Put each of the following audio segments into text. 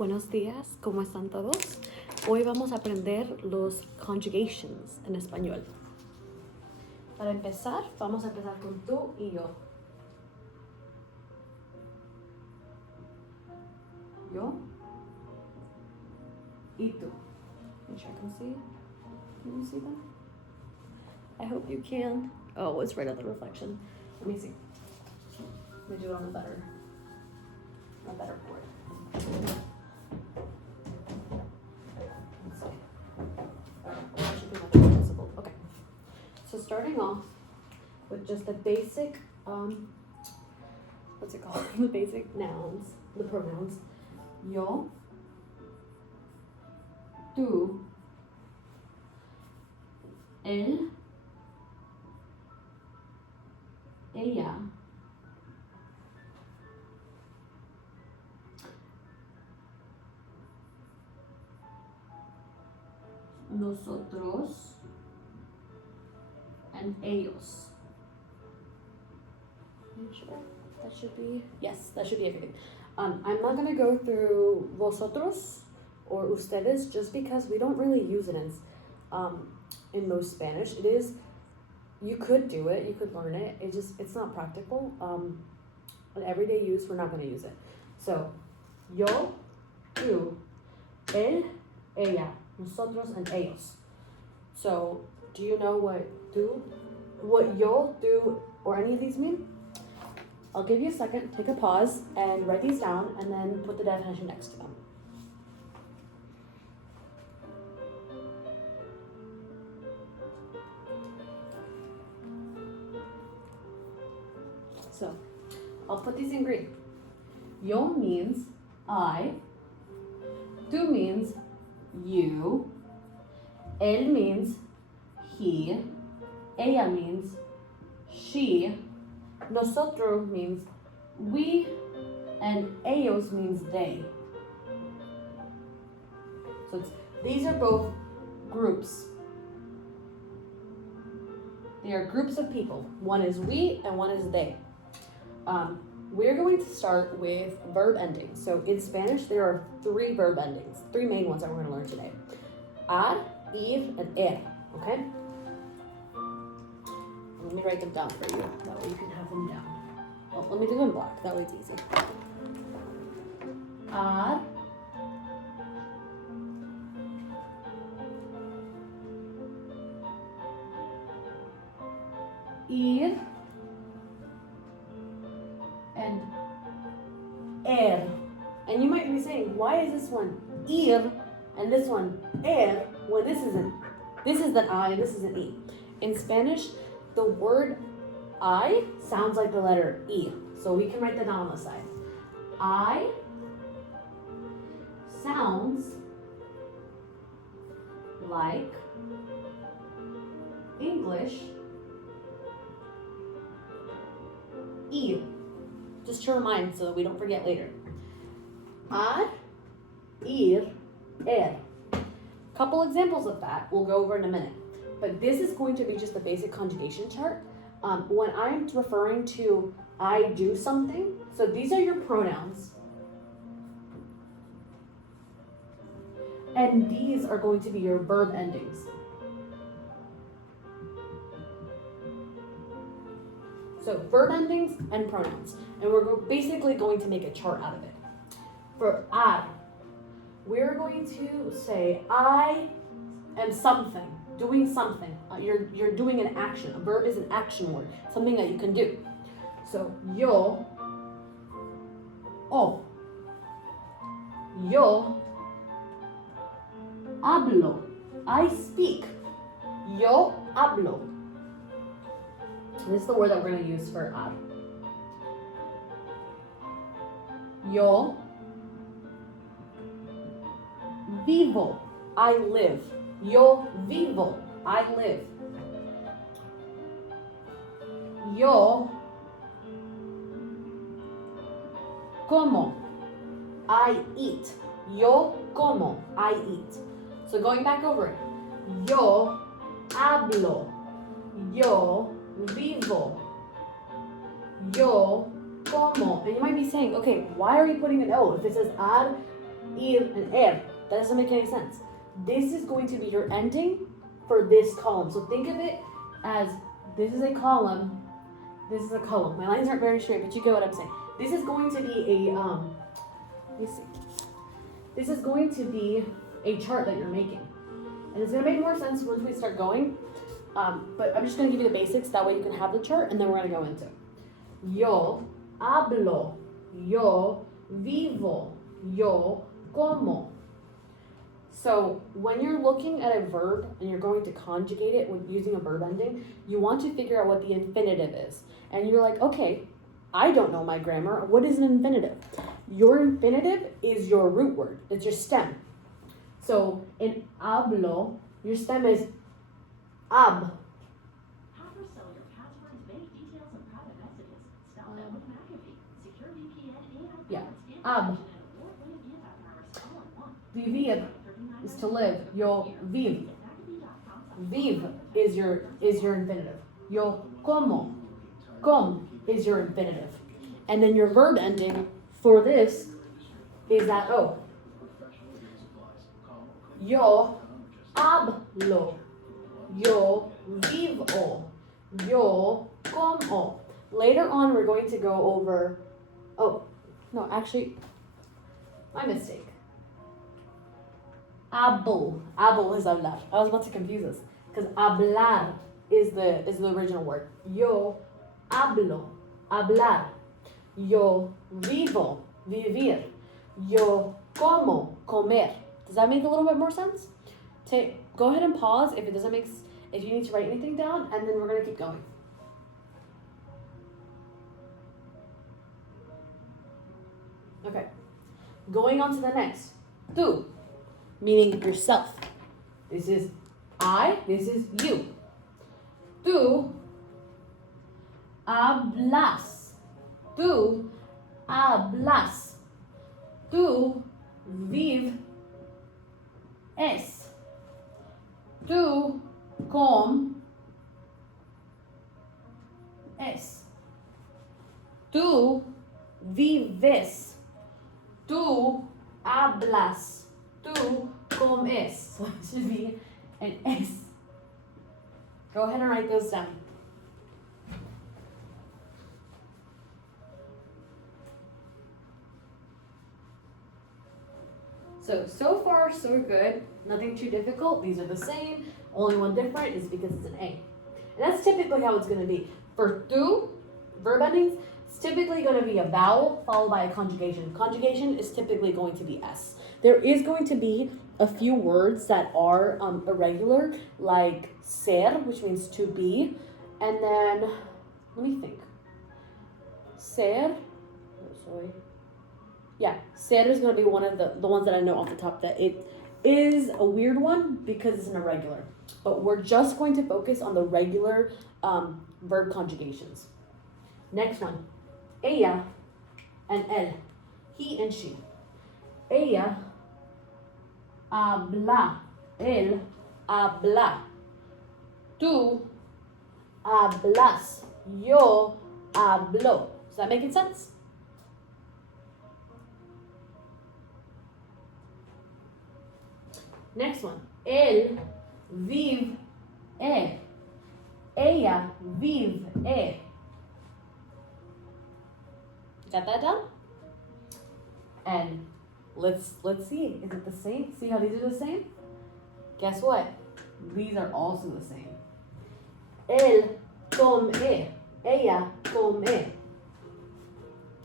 Buenos días, ¿cómo están todos? Hoy vamos a aprender los conjugations en español. Para empezar, vamos a empezar con tú y yo. Yo y tú. Make sure I can see. Can you see that? I hope you can. Oh, it's right at the reflection. Let me see. Let me do it on a better board. Should be much more visible. Okay. So starting off with just the basic, what's it called? The basic nouns, the pronouns. Yo, tú, él, ella, nosotros, and ellos. Make sure that should be, yes, that should be everything. I'm not gonna go through vosotros or ustedes just because we don't really use it in most Spanish. It is, you could do it, you could learn it. It's not practical. In everyday use, we're not gonna use it. So, yo, tú, él, ella, nosotros, and ellos. So, do you know what yo, tú, or any of these mean? I'll give you a second, take a pause, and write these down, and then put the definition next to them. So, I'll put these in green. Yo means I, tú means you, él means he, ella means she, nosotros means we, and ellos means they. So these are both groups. They are groups of people. One is we and one is they. We're going to start with verb endings. So in Spanish, there are 3 verb endings, 3 main ones that we're going to learn today. Ar, ir, and er, okay? Let me write them down for you. That way you can have them down. Oh, let me do them in black. That way it's easy. Ar, ir, and er. And you might be saying, why is this one ir and this one er when this is an I and this is an e? In Spanish, the word I sounds like the letter E. So we can write that down on the side. I sounds like English E. Just to remind so that we don't forget later. Ar, ir, er. Couple examples of that we'll go over in a minute. But this is going to be just the basic conjugation chart. When I'm referring to I do something, so these are your pronouns. And these are going to be your verb endings. So verb endings and pronouns. And we're basically going to make a chart out of it. For ar, we're going to say I am something. Doing something. You're doing an action. A verb is an action word. Something that you can do. So, yo hablo. I speak. Yo hablo. This is the word that we're going to use for ar. Yo vivo. I live. Yo vivo. I live. Yo como. I eat. Yo como. I eat. So going back over it. Yo hablo. Yo vivo. Yo como. And you might be saying, okay, why are you putting an O? If it says ad, ir, and er. That doesn't make any sense. This is going to be your ending for this column. So think of it as this is a column, this is a column. My lines aren't very straight, but you get what I'm saying. This is going to be a, let me see. This is going to be a chart that you're making. And it's gonna make more sense once we start going. But I'm just gonna give you the basics, that way you can have the chart, and then we're gonna go into. Yo hablo, yo vivo, yo como. So when you're looking at a verb and you're going to conjugate it with using a verb ending, you want to figure out what the infinitive is. And you're like, okay, I don't know my grammar. What is an infinitive? Your infinitive is your root word. It's your stem. So in hablo, your stem is ab. Yeah, ab. Vivir is to live. Yo viv. Viv is your infinitive. Yo como. Com is your infinitive. And then your verb ending for this is that O. Yo hablo. Yo vivo. Yo como. Later on, we're going to go over. Oh, no, actually, my mistake. Hablo. Hablo is hablar. I was about to confuse us because hablar is the original word. Yo hablo. Hablar. Yo vivo. Vivir. Yo como. Comer. Does that make a little bit more sense? Go ahead and pause if it doesn't make. If you need to write anything down, and then we're gonna keep going. Okay, going on to the next. Tú, meaning yourself. This is I, this is you. Tú hablas. Tú hablas. Tú vives. Tú es. Tú vives. Tú hablas. Tú comes. So it should be an S. Go ahead and write those down. So far, so good. Nothing too difficult. These are the same. Only one different is because it's an A. And that's typically how it's going to be. For tú, verb endings, it's typically going to be a vowel followed by a conjugation. Conjugation is typically going to be S. There is going to be a few words that are irregular, like ser, which means to be. And then, let me think. Ser, yeah, ser is going to be one of the ones that I know off the top that it is a weird one because it's an irregular. But we're just going to focus on the regular verb conjugations. Next one, ella and él, he and she. Ella habla, él habla. Tú hablas, yo hablo. Is that making sense? Next one, él vive. Ella vive. Got that down? And let's see. Is it the same? See how these are the same? Guess what? These are also the same. Él come. Ella come.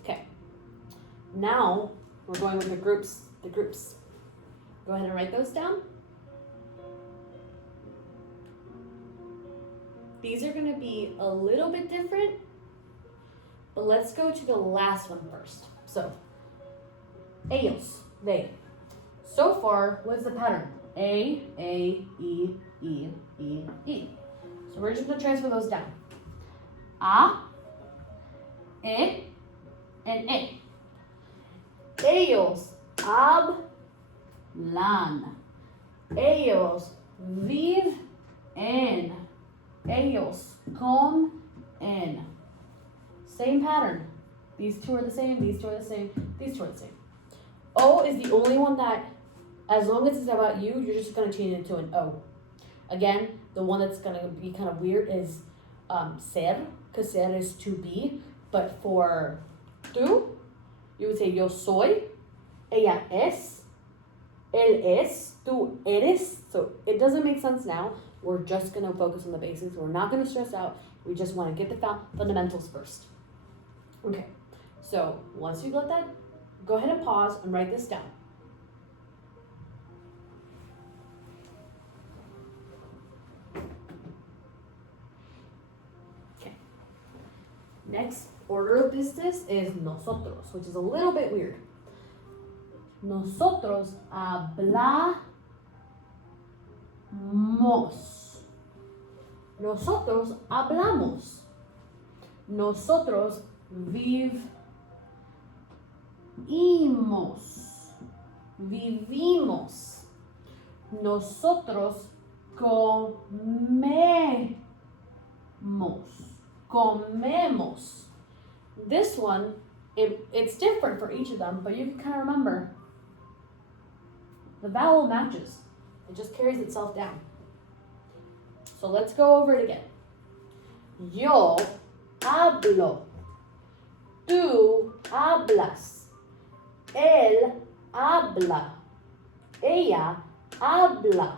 Okay. Now we're going with the groups. Go ahead and write those down. These are going to be a little bit different, but let's go to the last one first. So, ellos, they. So far, what's the pattern? A, E, E, E. So we're just going to transfer those down. A, E, and E. Ellos hablan. Ellos viven. Ellos comen. Same pattern. These two are the same, these two are the same, these two are the same. O is the only one that, as long as it's about you, you're just going to change it to an O. Again, the one that's going to be kind of weird is ser, because ser is to be. But for tú, you would say yo soy, ella es, él es, tú eres. So it doesn't make sense now. We're just going to focus on the basics. We're not going to stress out. We just want to get the fundamentals first. Okay, so once you've got that, go ahead and pause and write this down. Okay. Next order of business is nosotros, which is a little bit weird. Nosotros hablamos. Nosotros hablamos. Nosotros vivimos. Vivimos. Nosotros comemos. Comemos. This one, it's different for each of them, but you can kind of remember the vowel matches. It just carries itself down. So let's go over it again. Yo hablo. Tú hablas. Él habla. Ella habla.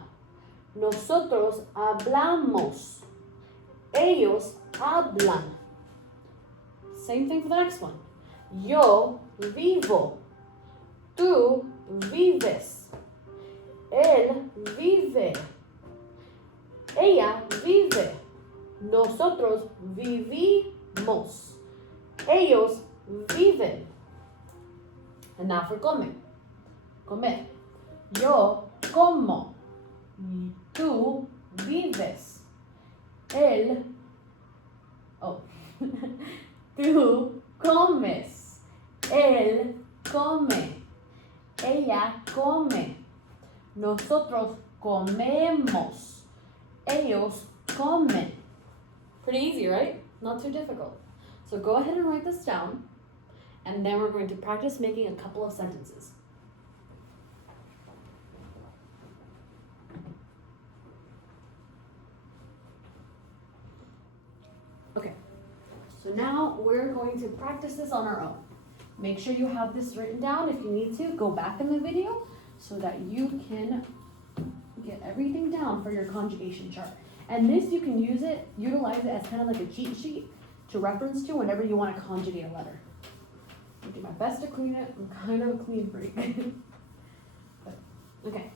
Nosotros hablamos. Ellos hablan. Same thing for the next one. Yo vivo. Tú vives. Él vive. Ella vive. Nosotros vivimos. Ellos viven. And now for come. Comer. Yo como. Tú vives. Él. Oh. Tú comes. Él come. Ella come. Nosotros comemos. Ellos comen. Pretty easy, right? Not too difficult. So go ahead and write this down, and then we're going to practice making a couple of sentences. Okay, so now we're going to practice this on our own. Make sure you have this written down. If you need to, go back in the video so that you can get everything down for your conjugation chart. And this, you can utilize it as kind of like a cheat sheet to reference to whenever you want to conjugate a letter. I'll do my best to clean it. I'm kind of a clean freak. But, okay.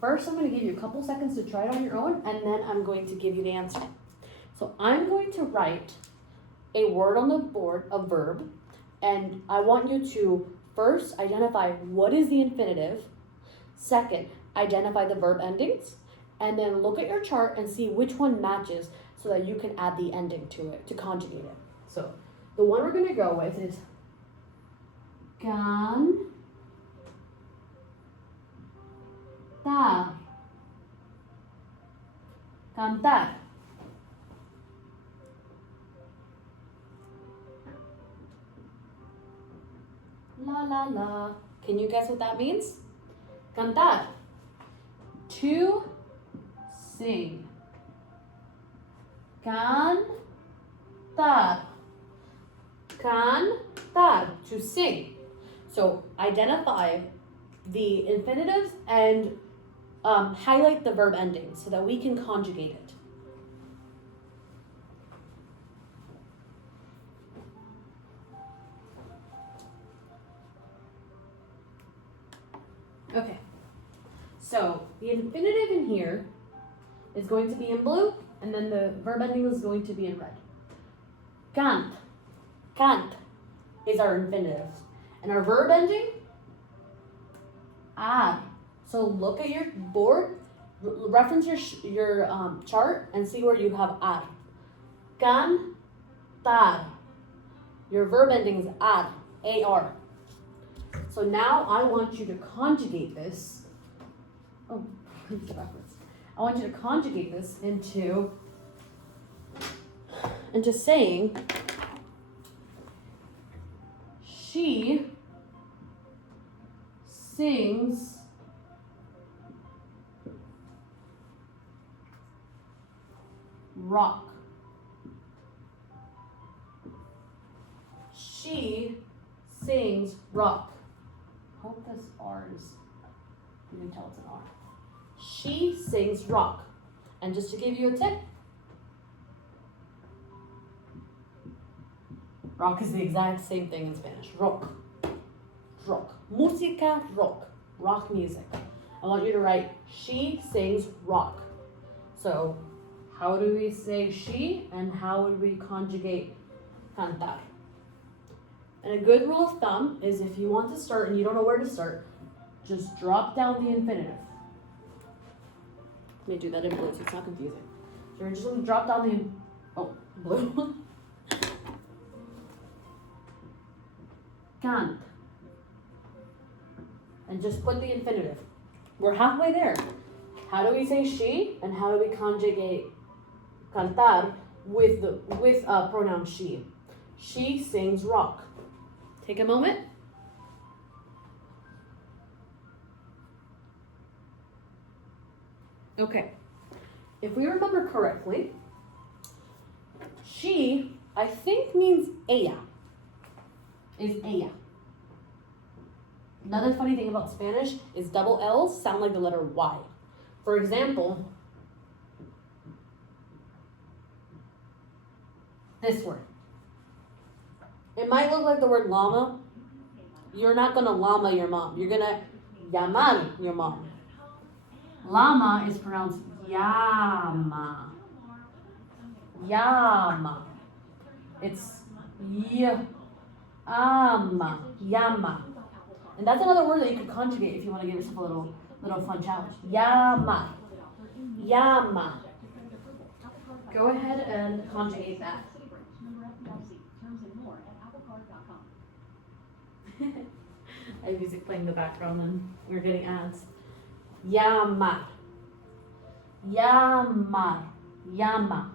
First, I'm going to give you a couple seconds to try it on your own, and then I'm going to give you the answer. So I'm going to write a word on the board, a verb, and I want you to first identify what is the infinitive. Second, identify the verb endings, and then look at your chart and see which one matches so that you can add the ending to it, to conjugate it. So the one we're going to go with is cantar. Cantar. La la la. Can you guess what that means? Cantar. To sing. Cantar. Cantar. To sing. So identify the infinitives and highlight the verb ending so that we can conjugate it. Okay, so the infinitive in here is going to be in blue, and then the verb ending is going to be in red. Cant. Cant is our infinitive. And our verb ending, ar. So look at your board, reference your chart, and see where you have ar. Cantar. Your verb ending is ar, A-R. So now I want you to conjugate this. Oh, backwards. I want you to conjugate this into saying she sings rock. She sings rock. Hope this R is, you can tell it's an R. She sings rock. And just to give you a tip, rock is the exact same thing in Spanish. Rock. Rock. Música rock. Rock music. I want you to write, she sings rock. So, how do we say she and how would we conjugate cantar? And a good rule of thumb is if you want to start and you don't know where to start, just drop down the infinitive. Let me do that in blue so it's not confusing. So we're just going to drop down the, blue. Cant. And just put the infinitive. We're halfway there. How do we say she and how do we conjugate cantar with pronoun she? She sings rock. Take a moment. Okay. If we remember correctly, she, I think, means ella. Is ella. Another funny thing about Spanish is double L's sound like the letter Y. For example, this word. It might look like the word llama. You're not going to llama your mom. You're going to llamar your mom. Llama is pronounced llama. Llama. It's llama. Llama. And that's another word that you could conjugate if you want to give yourself a little fun challenge. Llama. Llama. Go ahead and conjugate that. I have music playing in the background and we're getting ads. Llama. Llama. Llama.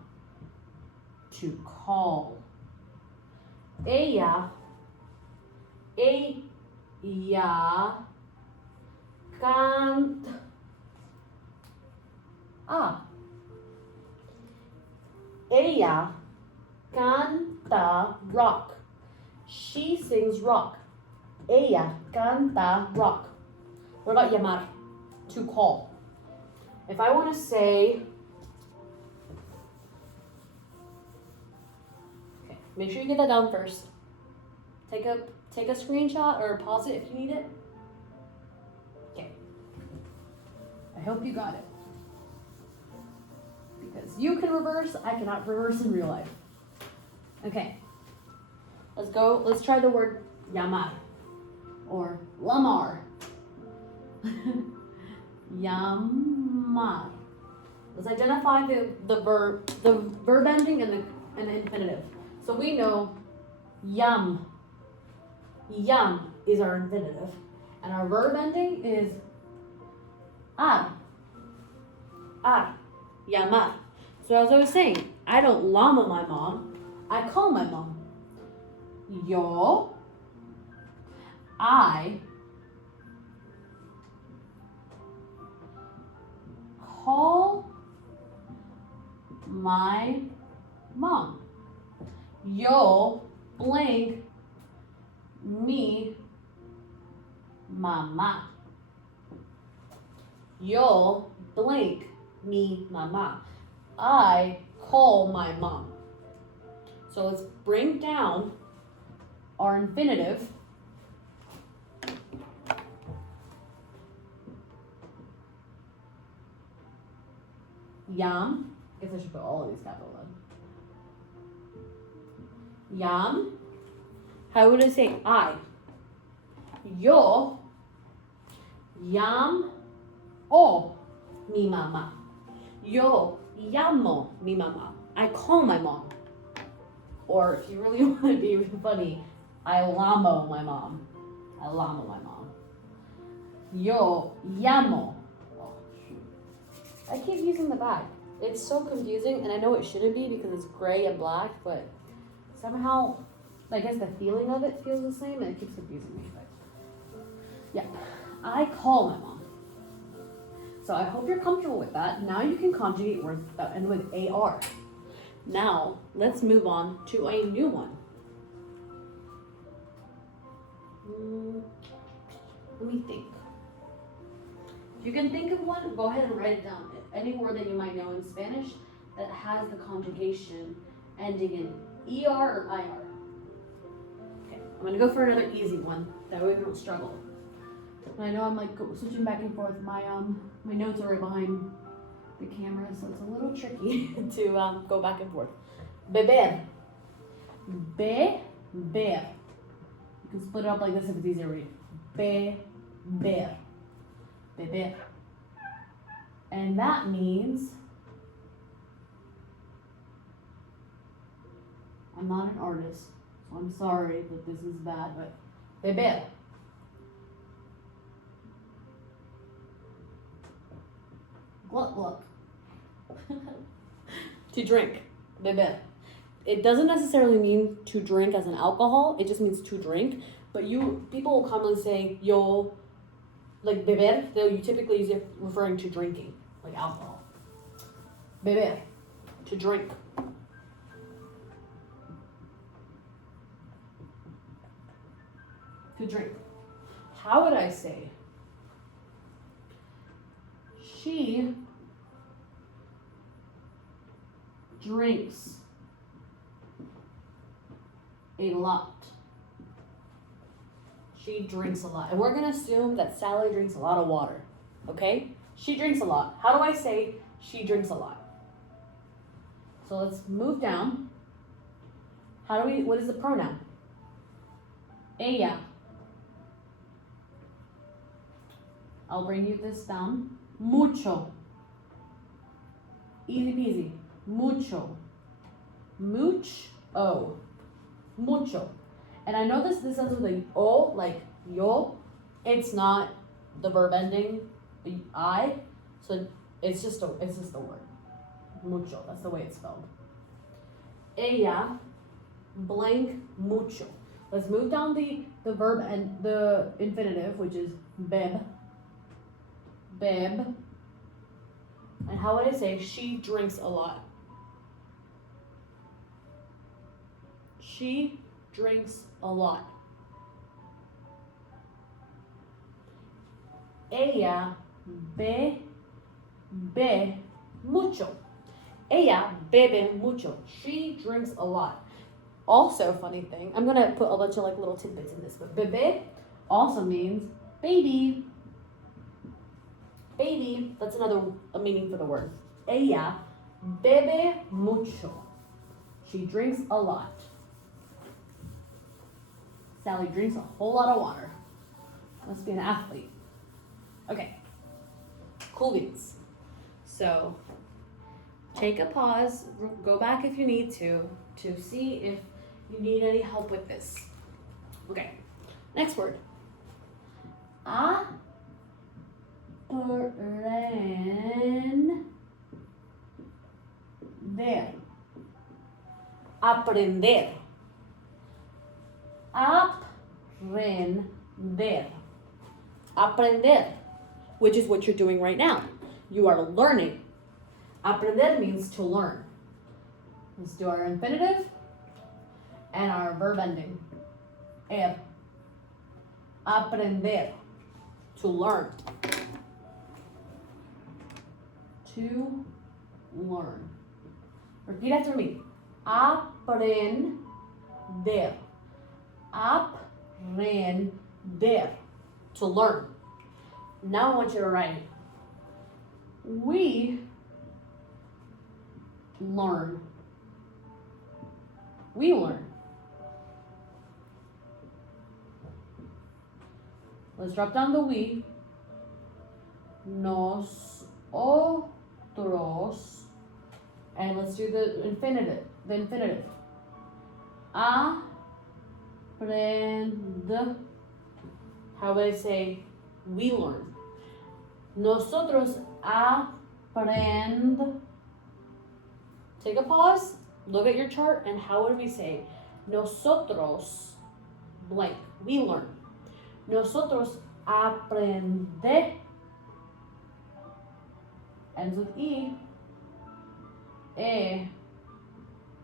To call. Ella. Ella. Canta. Ella canta rock. She sings rock. Ella canta rock. What about llamar? To call. If I want to say, okay, make sure you get that down first. Take a screenshot or pause it if you need it. Okay. I hope you got it. Because you can reverse, I cannot reverse in real life. Okay. Let's go. Let's try the word llamar or lamar. Llamar. Let's identify the verb ending and the infinitive. So we know yum. Yum is our infinitive, and our verb ending is ar. Ar. Llamar. So as I was saying, I don't llama my mom. I call my mom. I call my mom. Yo blank mi mama. Yo blank mi mama. I call my mom. So let's bring down our infinitive. Yam. I guess I should put all of these capital in. Yam. How would I say I? Yo. Yam. O. Mi mama. Yo llamo mi mamá. I call my mom. Or if you really want to be funny, I llamo my mom. I llamo my mom. Yo llamo. Oh, shoot. I keep using the back. It's so confusing, and I know it shouldn't be because it's gray and black, but somehow, I guess the feeling of it feels the same, and it keeps confusing me. But yeah. I call my mom. So I hope you're comfortable with that. Now you can conjugate words that end with AR. Now, let's move on to a new one. Let me think. If you can think of one, go ahead and write it down. Any word that you might know in Spanish that has the conjugation ending in ER or IR. Okay, I'm gonna go for another easy one. That way we don't struggle. And I know I'm like switching back and forth. My notes are right behind the camera, so it's a little tricky to go back and forth. Beber. Beber. You can split it up like this if it's easier to read. Beber. Beber. And that means I'm not an artist, so I'm sorry that this is bad, but beber. Gluck gluck. To drink. Beber. It doesn't necessarily mean to drink as an alcohol, it just means to drink. But people will commonly say yo, like beber, you typically use it referring to drinking, like alcohol. Beber, to drink. To drink. How would I say? She drinks a lot. She drinks a lot. And we're going to assume that Sally drinks a lot of water. Okay? She drinks a lot. How do I say she drinks a lot? So let's move down. What is the pronoun? Ella. I'll bring you this down. Mucho. Easy peasy. Mucho. Mucho. Mucho. And I know this ends with a o, like yo. It's not the verb ending I, so it's just a word. Mucho. That's the way it's spelled. Ella blank mucho. Let's move down the verb and the infinitive, which is beb. Beb. And how would I say she drinks a lot? She drinks a lot. Ella bebe mucho. Ella bebe mucho. She drinks a lot. Also, funny thing, I'm gonna put a bunch of like little tidbits in this, but bebe also means baby. Baby, that's another meaning for the word. Ella bebe mucho. She drinks a lot. Sally drinks a whole lot of water. Must be an athlete. Okay. Cool beans. So, take a pause, go back if you need to see if you need any help with this. Okay. Next word. Aprender. Aprender. Aprender, which is what you're doing right now. You are learning. Aprender means to learn. Let's do our infinitive and our verb ending. Aprender. To learn. To learn. Repeat after me. Aprender. Aprender. To learn. Now I want you to write. We learn. We learn. Let's drop down the we. Nosotros. And let's do the infinitive. Aprend. How would I say we learn? Nosotros aprend. Take a pause, look at your chart, and how would we say nosotros blank? We learn. Nosotros aprende, ends with E,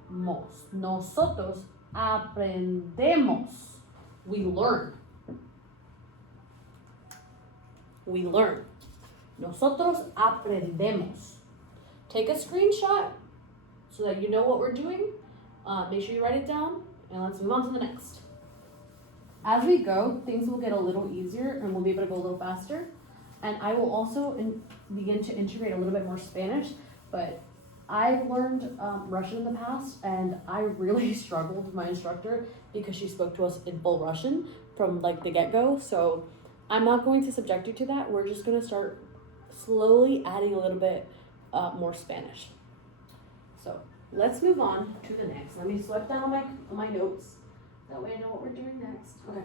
mos. Nosotros aprendemos. We learn. We learn. Nosotros aprendemos. Take a screenshot so that you know what we're doing. Make sure you write it down, and let's move on to the next. As we go, things will get a little easier and we'll be able to go a little faster. And I will also begin to integrate a little bit more Spanish, but I've learned Russian in the past, and I really struggled with my instructor because she spoke to us in full Russian from like the get-go. So I'm not going to subject you to that. We're just going to start slowly adding a little bit more Spanish. So let's move on to the next. Let me swipe down on my notes. That way I know what we're doing next. Okay.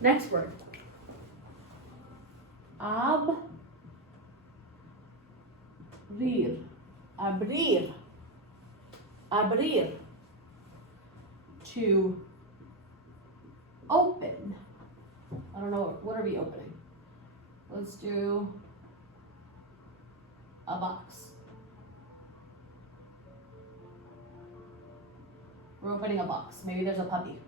Next word. Abrir. Abrir. Abrir. To open. I don't know, what are we opening? Let's do a box. We're opening a box. Maybe there's a puppy.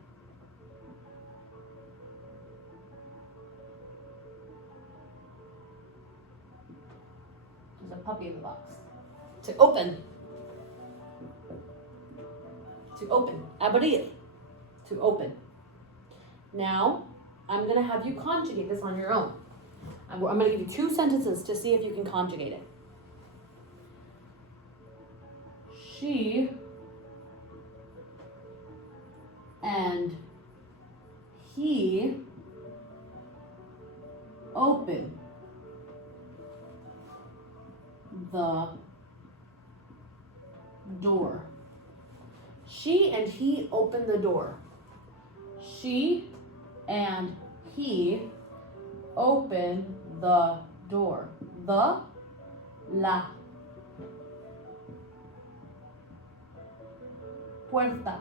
There's a puppy in the box. To open. To open. Abrir. To open. Now, I'm going to have you conjugate this on your own. I'm going to give you 2 sentences to see if you can conjugate it. She and he open the door. She and he open the door. She and he open the door. The, la. Puerta.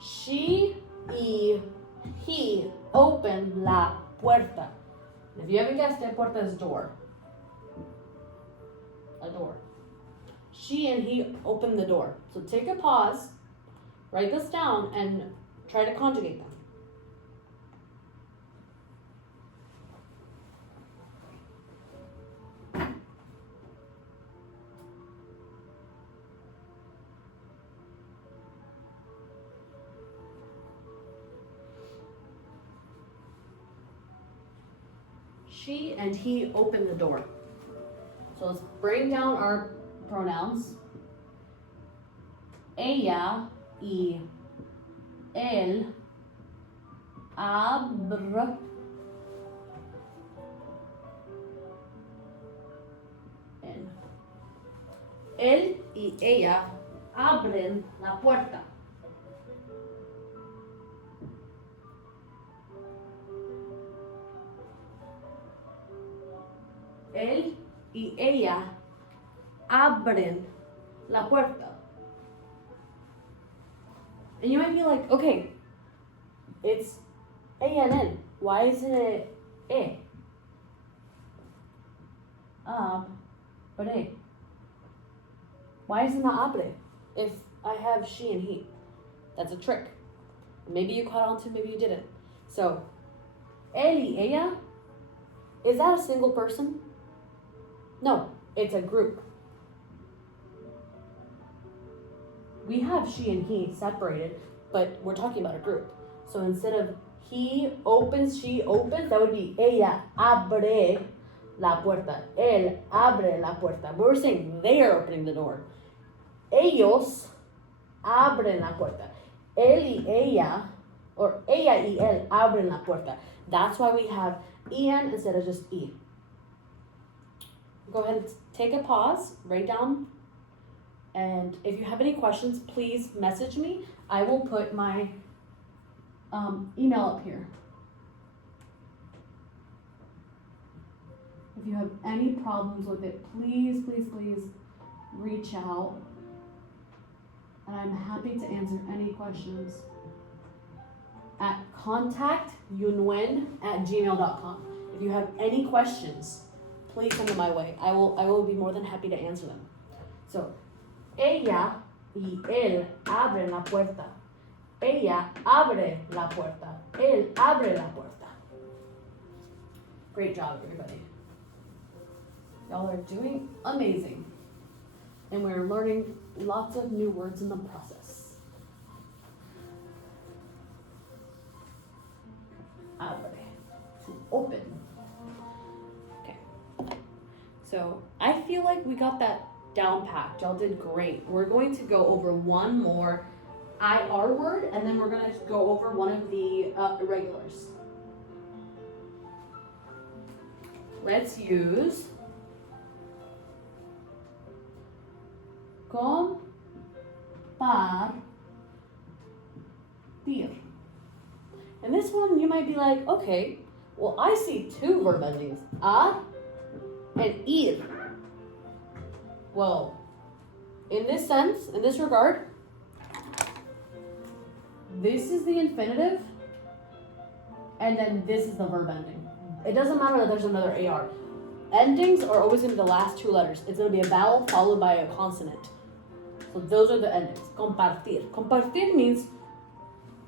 She y he open la puerta. If you haven't guessed it, puerta is door. A door. She and he open the door. So take a pause, write this down, and try to conjugate them. She and he open the door. So let's bring down our pronouns. Ella y él abren. Él y ella abren la puerta. Él y ella abren la puerta. And you might be like, okay, it's ella and él. Why isn't it e? Abre. Why isn't that abre if I have she and he? That's a trick. Maybe you caught on to, maybe you didn't. So, él y ella, is that a single person? No, it's a group. We have she and he separated, but we're talking about a group. So instead of he opens, she opens, that would be ella abre la puerta. Él abre la puerta. But we're saying they are opening the door. Ellos abren la puerta. Él y ella, or ella y él abren la puerta. That's why we have en instead of just e. Go ahead and take a pause, write down, and if you have any questions, please message me. I will put my email up here. If you have any problems with it, please, please, please reach out, and I'm happy to answer any questions. at contactyunwen@gmail.com. If you have any questions, please send them my way. I will be more than happy to answer them. So, ella y él abren la puerta. Ella abre la puerta. Él abre la puerta. Great job, everybody. Y'all are doing amazing. And we're learning lots of new words in the process. Abre, to open. Okay. So I feel like we got that down packed. Y'all did great. We're going to go over one more IR word, and then we're going to go over one of the irregulars. Let's use compartir. And this one you might be like, okay, well I see two verb endings, a and ir. Well, in this sense, in this regard, this is the infinitive, and then this is the verb ending. It doesn't matter that there's another AR. Endings are always going to be the last two letters. It's going to be a vowel followed by a consonant. So those are the endings. Compartir. Compartir means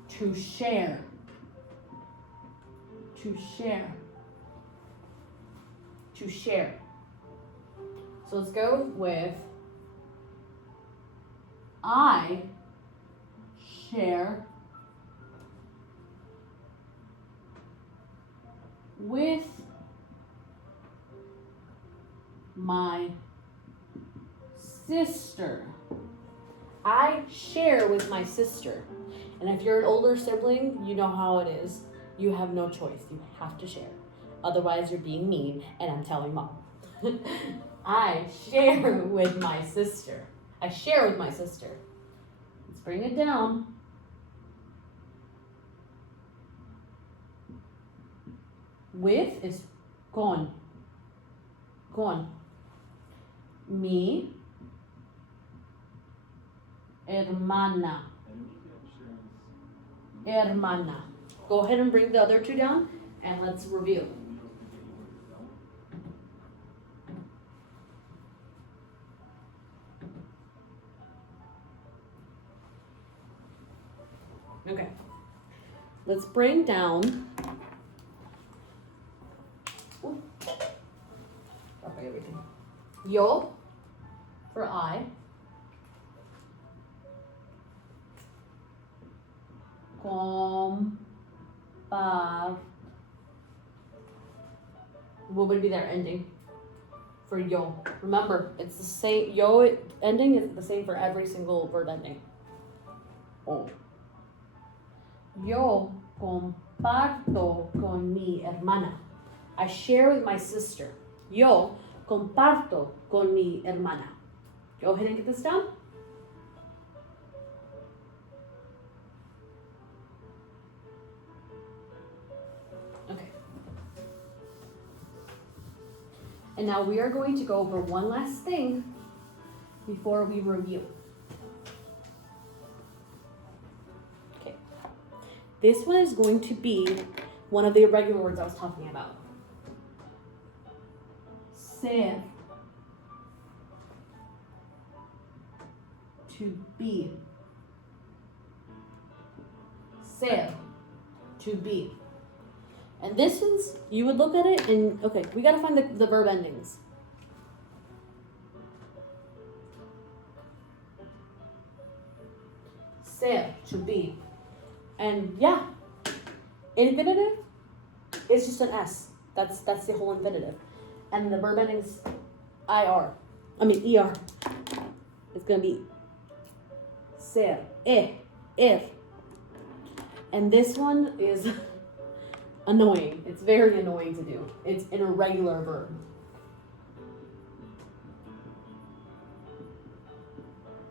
to share. To share. To share. So let's go with I share with my sister. I share with my sister. And if you're an older sibling, you know how it is. You have no choice. You have to share. Otherwise, you're being mean, and I'm telling mom. I share with my sister. I share with my sister. Let's bring it down. With is con. Con. Mi hermana. Hermana. Go ahead and bring the other two down, and let's review. Okay. Let's bring down. Dropping everything. Yo for I. What would be their ending for yo? Remember, it's the same. Yo ending is the same for every single verb ending. Oh. Yo comparto con mi hermana. I share with my sister. Yo comparto con mi hermana. Go ahead and get this down. Okay. And now we are going to go over one last thing before we review. Okay. This one is going to be one of the irregular words I was talking about. Ser. To be. Ser. To be. And this one's, you would look at it and, okay, we gotta find the verb endings. Ser, to be. And yeah, infinitive is just an S. That's the whole infinitive. And the verb ending's ER. It's gonna be ser, if. And this one is annoying. It's very annoying to do. It's an irregular verb.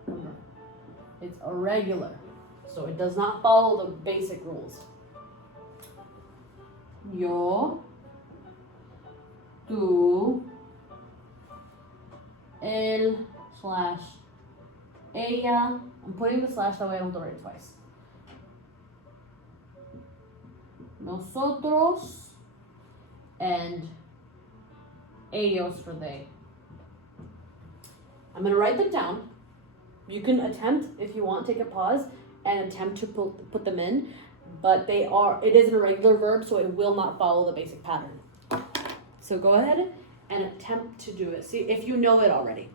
Remember, it's irregular, so it does not follow the basic rules. Yo, tú, él, slash, ella. I'm putting the slash that way I don't have to write it twice. nosotros, and ellos for they. I'm going to write them down. You can attempt, if you want, take a pause and attempt to put them in, but it is an irregular verb, so it will not follow the basic pattern. So go ahead and attempt to do it. See if you know it already.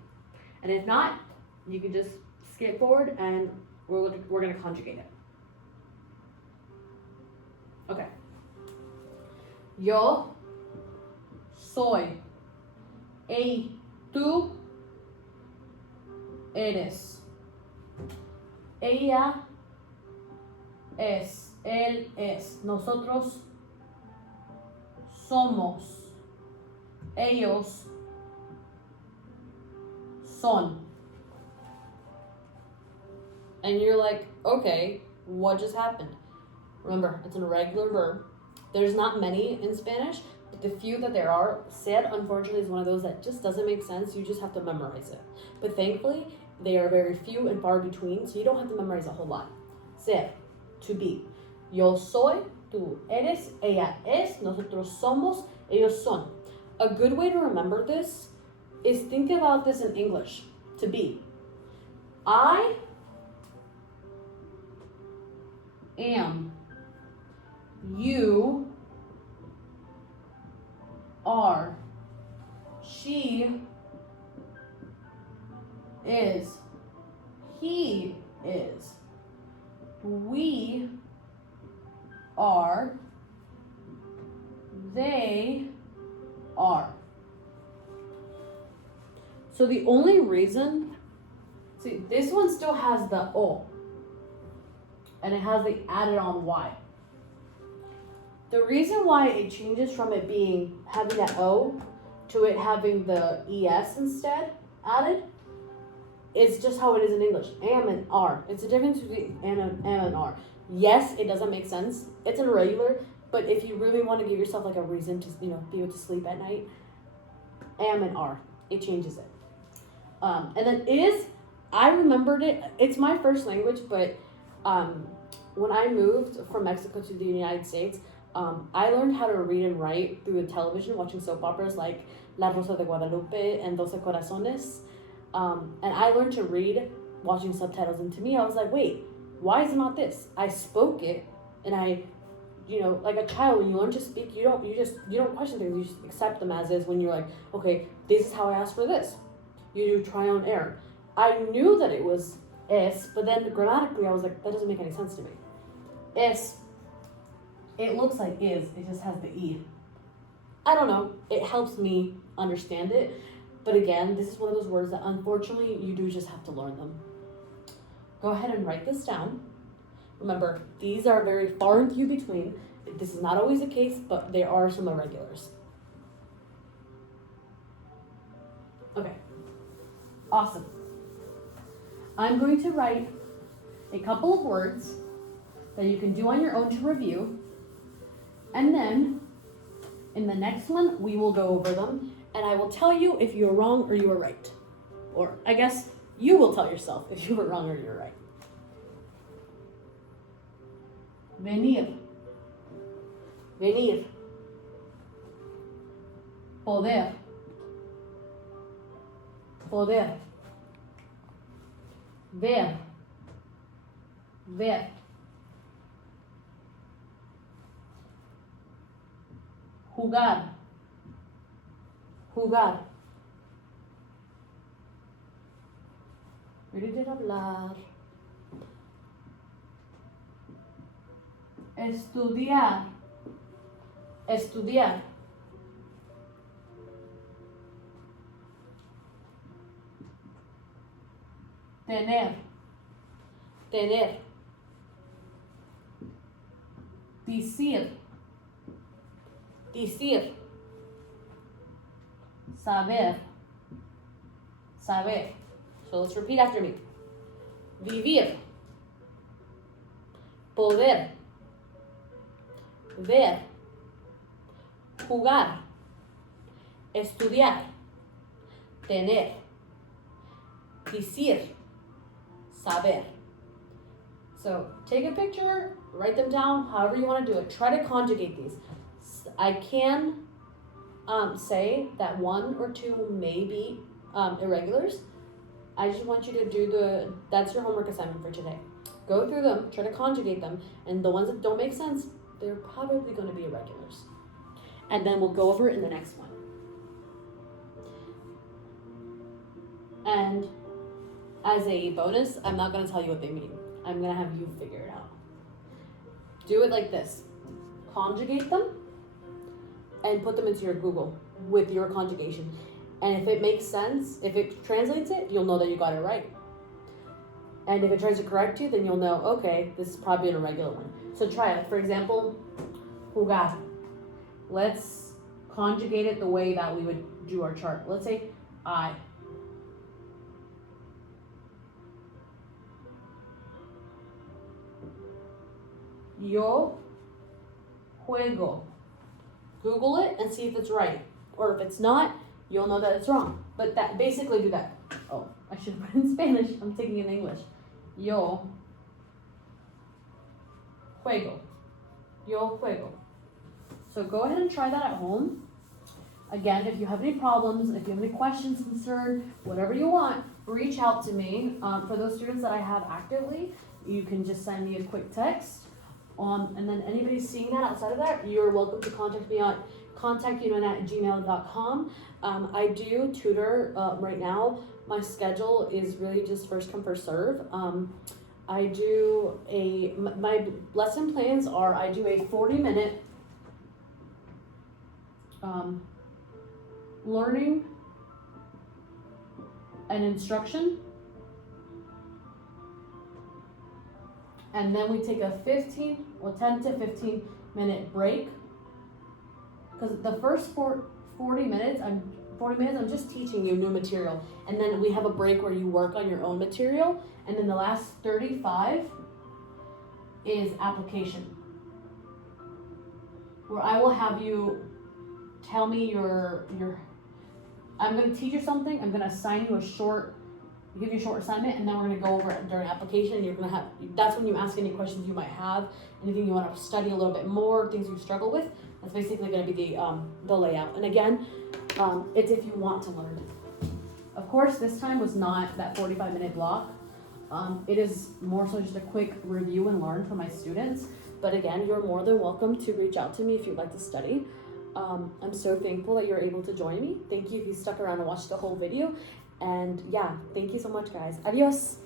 And if not, you can just skip forward and we're going to conjugate it. Okay. Yo soy. Tú eres. Ella es. Él es. Nosotros somos. Ellos son. And you're like, okay, what just happened? Remember, it's an irregular verb. There's not many in Spanish, but the few that there are, ser, unfortunately, is one of those that just doesn't make sense. You just have to memorize it. But thankfully, they are very few and far between, so you don't have to memorize a whole lot. Ser, to be. Yo soy, tú eres, ella es, nosotros somos, ellos son. A good way to remember this is think about this in English, to be. I am. You are. She is. He is. We are. They are. So the only reason, see, this one still has the O, and it has the added on Y. The reason why it changes from it having that O to it having the ES instead added is just how it is in English. Am and are. It's a difference between am and are. Yes, it doesn't make sense. It's an irregular, but if you really want to give yourself like a reason to, be able to sleep at night, am and are. It changes it. And then is, I remembered it. It's my first language, but when I moved from Mexico to the United States, I learned how to read and write through the television, watching soap operas like La Rosa de Guadalupe and Doce Corazones. And I learned to read watching subtitles. And to me, I was like, wait, why is it not this? I spoke it, and I, like a child, when you learn to speak, you don't question things. You just accept them as is. When you're like, okay, this is how I asked for this. You do trial and error. I knew that it was es, but then grammatically, I was like, that doesn't make any sense to me. Es, it looks like is, it just has the E. I don't know, it helps me understand it. But again, this is one of those words that unfortunately you do just have to learn them. Go ahead and write this down. Remember, these are very far and few between. This is not always the case, but there are some irregulars. Okay, awesome. I'm going to write a couple of words that you can do on your own to review. And then, in the next one, we will go over them, and I will tell you if you are wrong or you are right. Or, I guess, you will tell yourself if you are wrong or you're right. Venir. Venir. Poder. Poder. Ver. Ver. Jugar. Jugar. Yo did hablar. Estudiar. Estudiar. Tener. Tener. Decir. Decir. Saber. Saber. So let's repeat after me. Vivir. Poder. Ver. Jugar. Estudiar. Tener. Decir. Saber. So take a picture, write them down, however you want to do it. Try to conjugate these. I can say that one or two may be irregulars. I just want you to do that's your homework assignment for today. Go through them, try to conjugate them, and the ones that don't make sense, they're probably going to be irregulars. And then we'll go over it in the next one. And as a bonus, I'm not going to tell you what they mean. I'm going to have you figure it out. Do it like this. Conjugate them and put them into your Google with your conjugation. And if it makes sense, if it translates it, you'll know that you got it right. And if it tries to correct you, then you'll know, okay, this is probably an irregular one. So try it. For example, jugar. Let's conjugate it the way that we would do our chart. Let's say I. Yo juego. Google it and see if it's right. Or if it's not, you'll know that it's wrong. But that basically do that. Oh, I should put it in Spanish. I'm taking it in English. Yo juego. Yo juego. So go ahead and try that at home. Again, if you have any problems, if you have any questions, concern, whatever you want, reach out to me. For those students that I have actively, you can just send me a quick text. And then anybody seeing that outside of that, you're welcome to contact me at contactunit@gmail.com. I do tutor right now. My schedule is really just first come, first serve. I do my lesson plans are, I do a 40-minute learning and instruction. And then we take a 10 to 15 minute break. Because the first 40 minutes, I'm just teaching you new material. And then we have a break where you work on your own material. And then the last 35 is application, where I will have you tell me I'm going to teach you something. I'm going to assign you give you a short assignment, and then we're going to go over it during application. You're going to that's when you ask any questions you might have, anything you want to study a little bit more, things you struggle with. That's basically going to be the layout. And again, it's if you want to learn. Of course, this time was not that 45-minute block. It is more so just a quick review and learn for my students. But again, you're more than welcome to reach out to me if you'd like to study. I'm so thankful that you're able to join me. Thank you if you stuck around and watched the whole video. And yeah, thank you so much, guys. Adios.